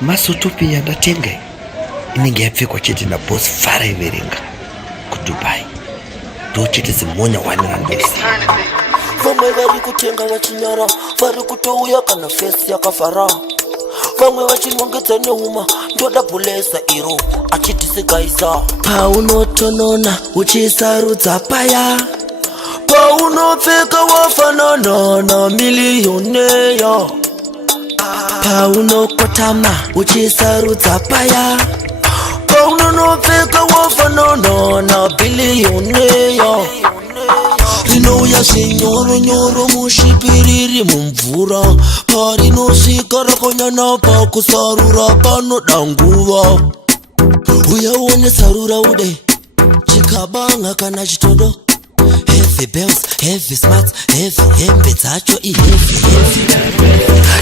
Masotopia ndatenga inenge yapfekwa chete naboss Fara Verenga kuDubai. Ndochete zimonya 100. Vamwe vari kutenga vachinyara, vari kutouya kana fesi yakafara. Vamwe vachinongedza nehuma, ndoda bulesa iro achitisigaisa. Paunotonona uchisarudza paya, paunopfeka wafanana na milioneya. Paunokotama uchisarudza paya, paunopfeka wafanana na bilioneya. Rinouya zvinyoro nyoro mushipiriri mumvura, parinosvika rakonyana pakusarura panoda nguva. Uya uone sarura ude chikabanga kana chitodo. Heavy bells, heavy smarts, heavy hembe dzacho heavy.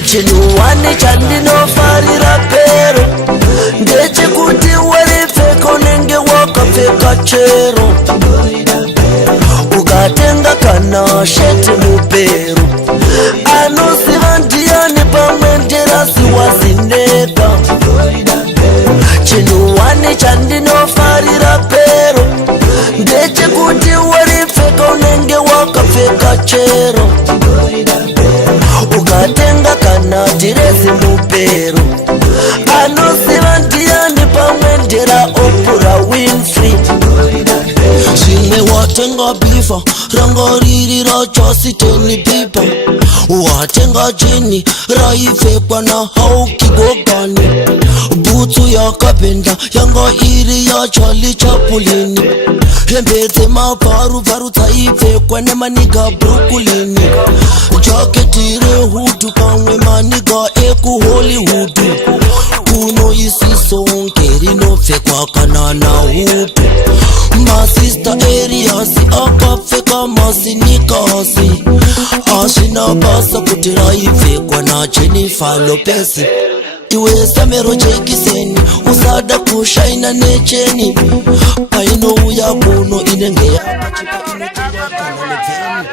Chinhu wane chandinofarira pero ndechekuti waripfeka unenge wakapfeka chero. Ukatenga kana sheti mupero, anoziva ndiani pamwe nderasi wazineka. Chinhu wane chandinofarira pero ndechekuti waripfeka unenge wakapfeka chero. Ukatenga kana direzi mupero, anoziva ndiani pamwe ndera Oprah Winfrey. Zvimwe watenga bifa ranga riri rachasiteni pipa, watenga jini raipfekwa na Hauki Gogani. Butsu yakapenda yanga iri ya Charlie Chaplin. Hembe dzemabharu dzaipfekwa nemaniga Brooklyn. Jaketi rehudu pamwe maniga ekuHollywood. Kuno isisonke rinopfekwa kana na hudu. Masista Arias akapfeka masinikasi, asina basa kuti raipfekwa na Jennifer Lopez. Iwe Samero Jekiseni usada kushaina necheni, painouya kuno inenge yakachipa inotiwa kana nevheni.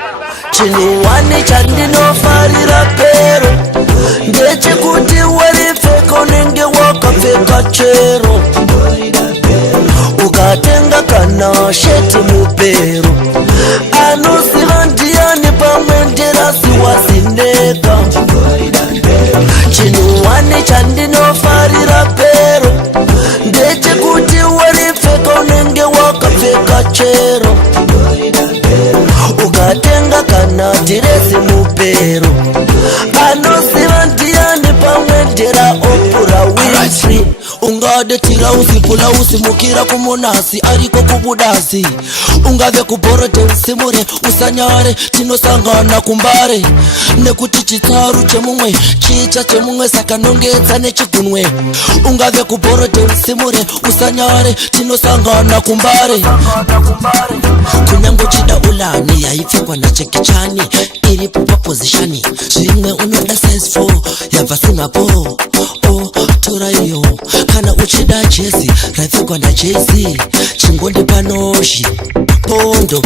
Chinhu wane chandinofarira pero ndechekuti waripfeka unenge wakapfeka chero. Ukatenga kana sheti mupero, anoziva ndiani pamwe nderasi wazineka. Chinhu wane chandinofarira pero ndechekuti waripfeka unenge wakapfeka chero. Ukatenga kana direzi mupero, anoziva ndiani pamwe ndera Oprah Winfrey. Ungade tirausi pulausi mukira kumonasi ariko kubudasi. Ungave kubhorote usimure usanyare tinosangana kumbare. Nekuti chitsaru chemumwe chicha chemumwe saka nongedza nechigunwe. Ungave kubhorote usimure usanyare tinosangana kumbare. Kunyango chida ulani yaipfekwa na Jackie Chan iripo paposition. Zvimwe unoda size 4 yabva Singapore. Tora iyo kana uchida jezi raipfekwa na Jay-Z. Chingonde panoshi pondo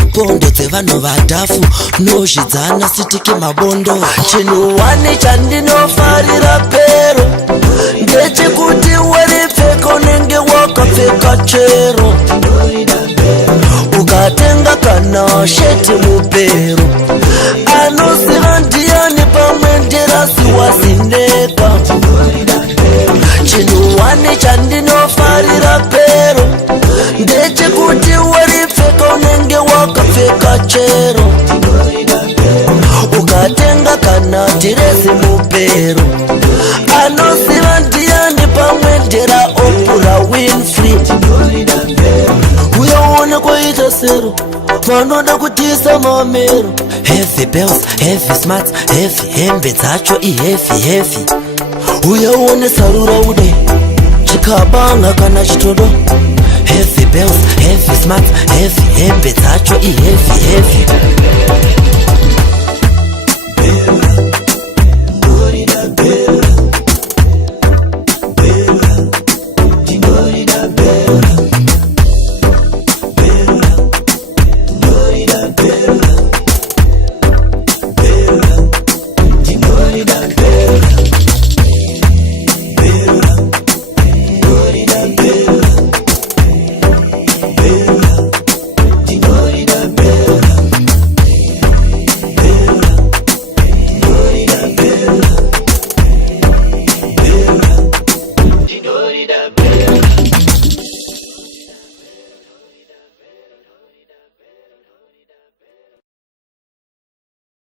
dzevanhu vadhafu nozhidzana sitiki mabondo. Chinhu wane chandinofarira pero ndechekuti waripfeka unenge wakapfeka chero. Ukatenga kana sheti mupero, anoziva ndiani pamwe nderasi wazineka. Chinhu wane chandinofarira pero ndechekuti waripfeka unenge wakapfeka chero. Ukatenga kana direzi mupero, anoziva ndiani pamwe ndera Oprah Winfrey. Uya uone kwaita sero vanoda kutisa mamero. Heavy bells, heavy smarts, heavy hembe dzacho heavy. Uya uone sarura ude chikabanga kana chitodo. Heavy bells, heavy smarts, heavy hembe dzacho heavy.